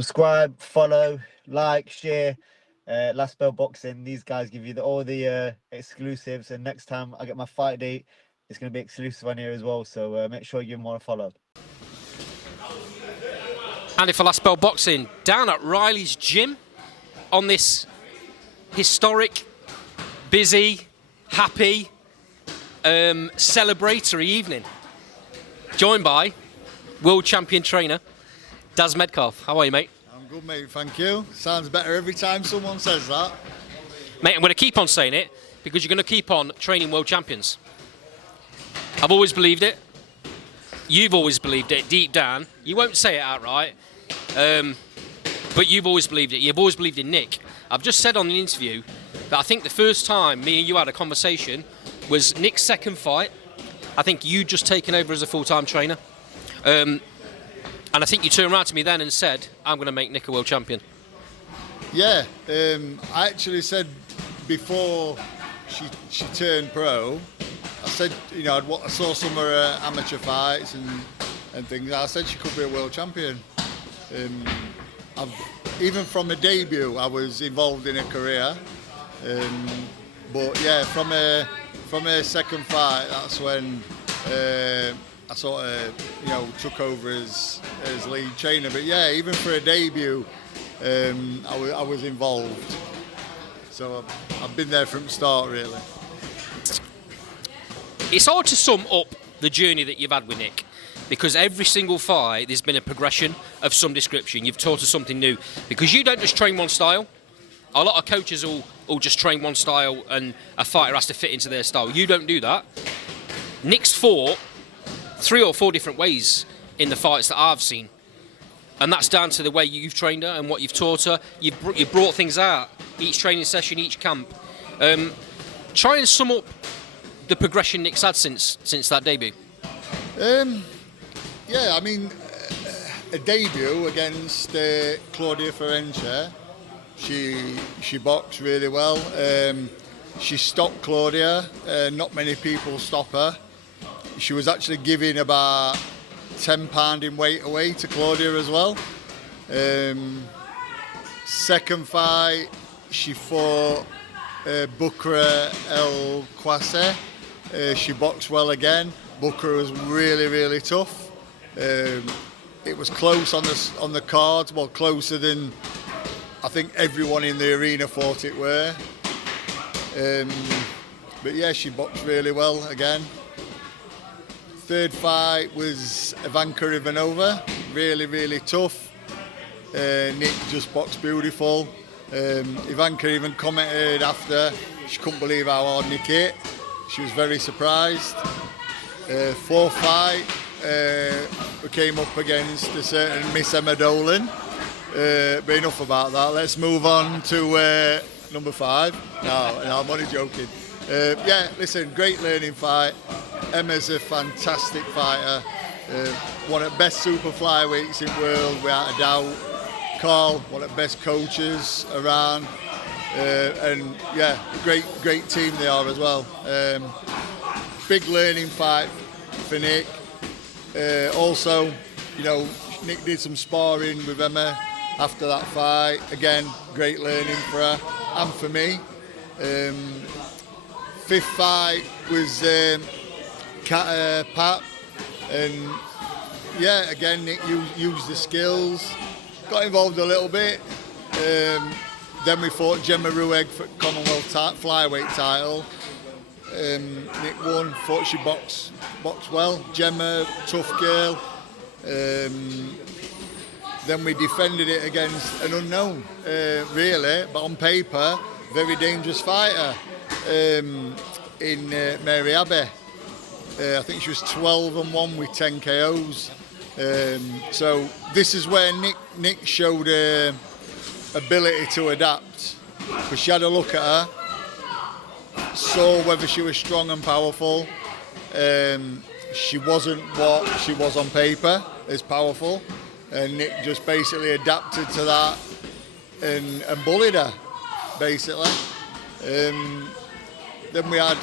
Subscribe, follow, like, share. Last Bell Boxing. These guys give you all the exclusives, and next time I get my fight date, it's going to be exclusive on here as well. So make sure you give them all a follow. Andy for Last Bell Boxing down at Riley's gym on this historic, busy, happy, celebratory evening. Joined by world champion trainer Daz Medcalf. How are you, mate? I'm good, mate, thank you. Sounds better every time someone says that. Mate, I'm going to keep on saying it because you're going to keep on training world champions. I've always believed it. You've always believed it deep down. You won't say it outright, but you've always believed it. You've always believed in Nick. I've just said on the interview that I think the first time me and you had a conversation was Nick's second fight. I think you'd just taken over as a full-time trainer. And I think you turned around to me then and said, I'm going to make Nick a world champion. Yeah, I actually said before she turned pro, I said, you know, I saw some of her amateur fights and things. I said she could be a world champion. Even from her debut, I was involved in her career. But yeah, from her second fight, that's when I sort of, you know, took over as lead trainer. But yeah, even for a debut, I was involved. So I've been there from the start, really. It's hard to sum up the journey that you've had with Nick, because every single fight there's been a progression of some description. You've taught us something new, because you don't just train one style. A lot of coaches will just train one style and a fighter has to fit into their style. You don't do that. Nick's fought 3 or 4 different ways in the fights that I've seen, and that's down to the way you've trained her and what you've taught her. You've brought things out each training session, each camp. Try and sum up the progression Nick's had since that debut. Yeah, I mean, a debut against Claudia Ferencia, she boxed really well. She stopped Claudia. Not many people stop her. She was actually giving about 10 pound in weight away to Claudia as well. Second fight, she fought Bukra El Kwase. She boxed well again. Bukra was really, really tough. It was close on the cards, well, closer than I think everyone in the arena thought it were. But yeah, she boxed really well again. Third fight was Ivanka Ivanova, really, really tough. Nick just boxed beautiful. Ivanka even commented after, she couldn't believe how hard Nick hit. She was very surprised. Fourth fight, we came up against a certain Miss Emma Dolan. But enough about that. Let's move on to number 5. No, I'm only joking. Yeah, listen, great learning fight. Emma's a fantastic fighter. One of the best super flyweights in the world, without a doubt. Carl, one of the best coaches around. And yeah, great team they are as well. Big learning fight for Nick. Also, you know, Nick did some sparring with Emma after that fight. Again, great learning for her and for me. Fifth fight was Pat, and yeah, again, Nick used the skills, got involved a little bit. Then we fought Gemma Rueg for Commonwealth flyweight title. Nick won, thought she boxed well. Gemma, tough girl. Then we defended it against an unknown, really, but on paper, very dangerous fighter in Mary Abbey. I think she was 12-1 with 10 KOs. So this is where Nick showed her ability to adapt, because she had a look at her, saw whether she was strong and powerful. She wasn't what she was on paper, as powerful, and Nick just basically adapted to that and bullied her, basically. Then we had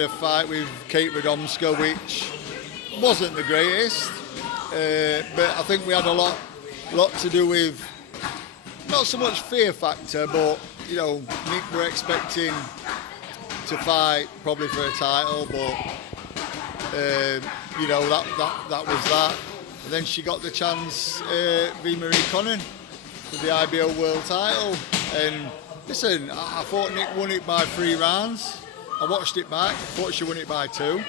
a fight with Kate Radomska, which wasn't the greatest, but I think we had a lot a lot to do with not so much fear factor, but you know, Nick were expecting to fight probably for a title, but you know, that was that. And then she got the chance v Marie Connon for the IBO World title. And listen, I thought Nick won it by 3 rounds. I watched it back. I thought she won it by 2.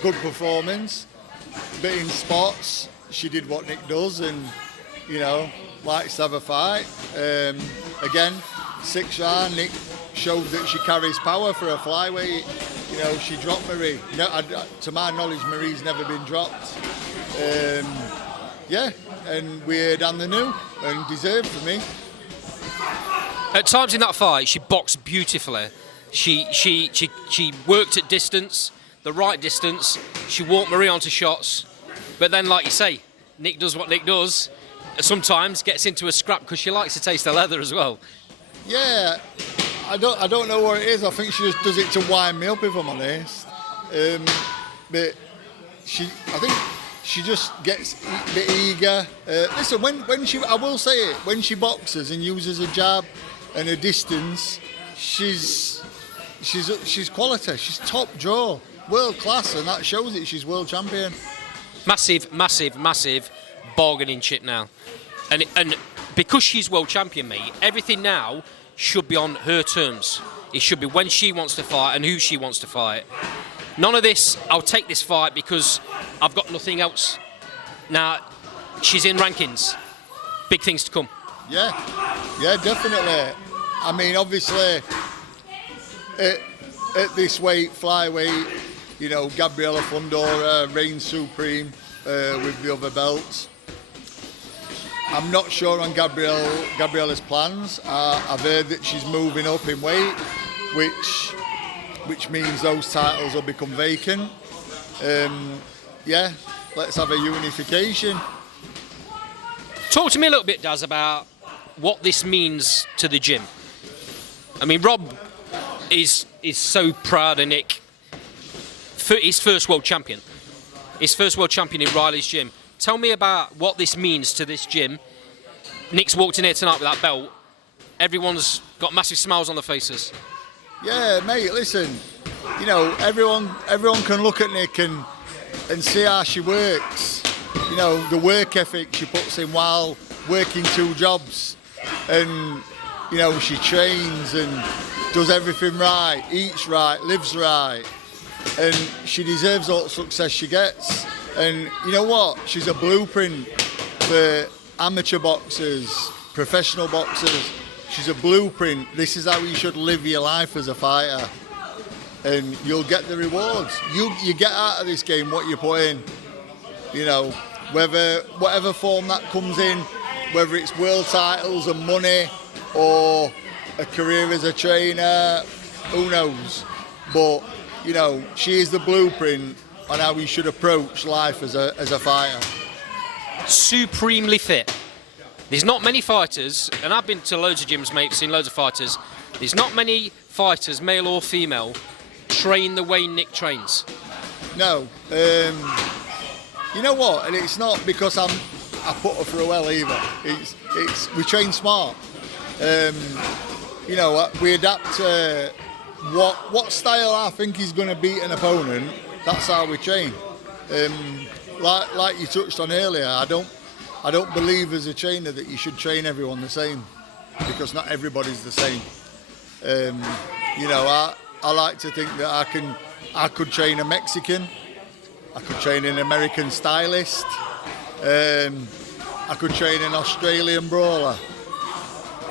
Good performance. But in spots, she did what Nick does, and you know, likes to have a fight. Again, 6th round, Nick showed that she carries power for a flyweight. You know, she dropped Marie. No, to my knowledge, Marie's never been dropped. Yeah, and we're down the new and deserved for me. At times in that fight, she boxed beautifully. She worked at distance, the right distance. She walked Marie onto shots. But then, like you say, Nick does what Nick does. Sometimes gets into a scrap because she likes to taste the leather as well. Yeah, I don't know what it is. I think she just does it to wind me up, if I'm honest. But I think she just gets a bit eager. Listen, when she, I will say it, when she boxes and uses a jab and a distance, she's quality. She's top draw, world class, and that shows it. She's world champion. Massive, massive, massive bargaining chip now, and because she's world champion, mate, everything now should be on her terms. It should be when she wants to fight and who she wants to fight. None of this, I'll take this fight because I've got nothing else. Now, she's in rankings. Big things to come. Yeah, definitely. I mean, obviously, at this weight, flyweight, you know, Gabriela Fundora reigns supreme with the other belts. I'm not sure on Gabriela's plans. I've heard that she's moving up in weight, which means those titles will become vacant. Yeah, let's have a unification. Talk to me a little bit, Daz, about what this means to the gym. I mean, Rob is so proud of Nick. His first world champion. His first world champion in Riley's gym. Tell me about what this means to this gym. Nick's walked in here tonight with that belt. Everyone's got massive smiles on their faces. Yeah, mate, listen, you know, everyone can look at Nick and see how she works. You know, the work ethic she puts in while working 2 jobs. And, you know, she trains and does everything right, eats right, lives right. And she deserves all the success she gets. And you know what? She's a blueprint for amateur boxers, professional boxers. She's a blueprint. This is how you should live your life as a fighter. And you'll get the rewards. You get out of this game what you put in. You know, whatever form that comes in, whether it's world titles and money or a career as a trainer, who knows? But, you know, she is the blueprint on how we should approach life as a fighter. Supremely fit. There's not many fighters, and I've been to loads of gyms, mate, seen loads of fighters. There's not many fighters, male or female, train the way Nick trains. No. You know what? And it's not because I put her through well either. It's we train smart. You know, we adapt what style I think is going to beat an opponent. That's how we train. Like you touched on earlier, I don't believe as a trainer that you should train everyone the same, because not everybody's the same. You know, I like to think that I could train a Mexican, I could train an American stylist, I could train an Australian brawler.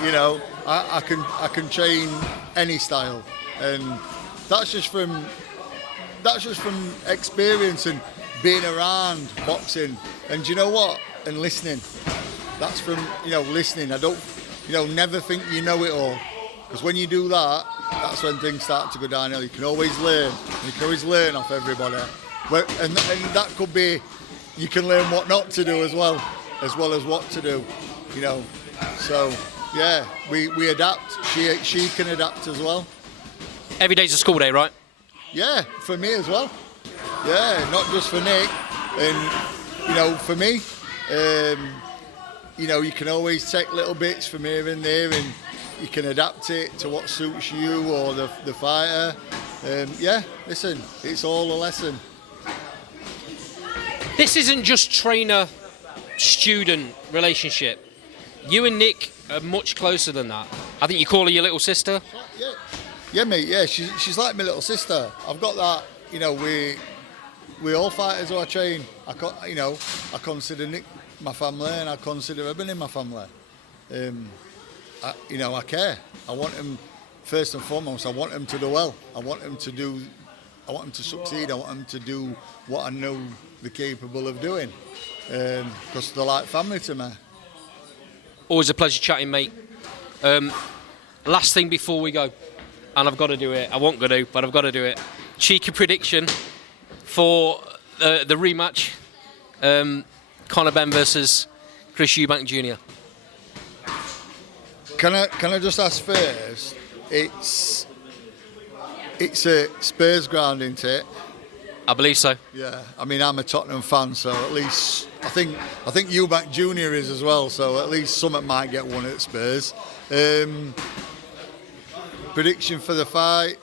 You know, I can train any style, and that's just from experience and being around boxing. And you know what? And listening. That's from, you know, listening. I don't, you know, never think you know it all. Because when you do that, that's when things start to go downhill. You can always learn. You can always learn off everybody. And that could be, you can learn what not to do as well as what to do, you know. So, yeah, we adapt. She can adapt as well. Every day's a school day, right? Yeah, for me as well. Yeah, not just for Nick. And, you know, for me, You know, you can always take little bits from here and there, and you can adapt it to what suits you or the fighter. Yeah, listen, it's all a lesson. This isn't just trainer-student relationship. You and Nick are much closer than that. I think you call her your little sister. Yeah, mate. Yeah, she's like my little sister. I've got that. You know, we all fighters who I train. I consider Nick my family, and I consider everyone in my family. I care. I want them, first and foremost, I want them to do well. I want them to succeed. I want them to do what I know they're capable of doing. Because they're like family to me. Always a pleasure chatting, mate. Last thing before we go, and I've got to do it. I won't go to, but I've got to do it. Cheeky prediction for the rematch. Conor Benn versus Chris Eubank Jr. Can I just ask first? It's a Spurs ground, isn't it? I believe so. Yeah. I mean, I'm a Tottenham fan, so at least I think Eubank Jr. is as well. So at least Summit might get one at Spurs. Prediction for the fight.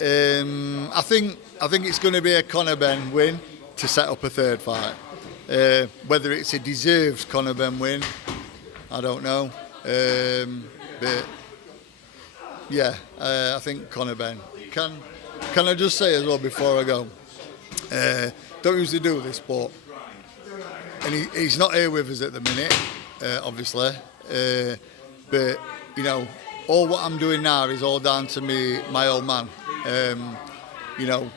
I think it's going to be a Conor Benn win to set up a third fight. Whether it's a deserved Conor Benn win, I don't know. But yeah, I think Conor Benn. Can I just say as well before I go? Don't usually do this, but and he's not here with us at the minute, obviously. But you know, all what I'm doing now is all down to my old man. You know,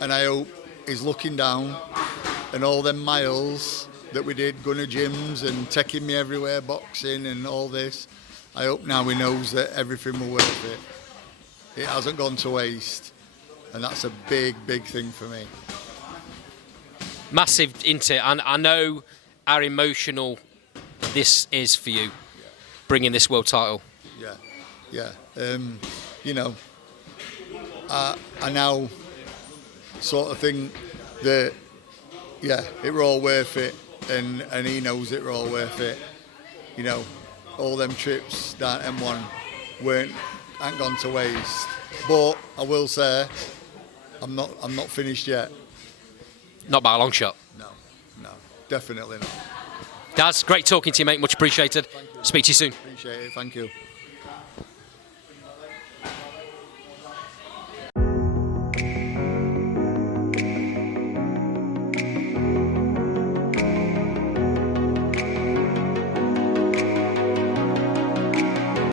and I hope he's looking down, and all them miles that we did going to gyms and taking me everywhere, boxing and all this. I hope now he knows that everything will worth it. It hasn't gone to waste, and that's a big, big thing for me. Massive into it, and I know how emotional this is for you, bringing this world title. Yeah. You know, I now sort of think that, yeah, it were all worth it, and he knows it were all worth it. You know, all them trips down M1 ain't gone to waste. But I will say, I'm not finished yet. Not by a long shot. No, definitely not. Daz, great talking to you, mate. Much appreciated. Speak to you soon. Appreciate it. Thank you.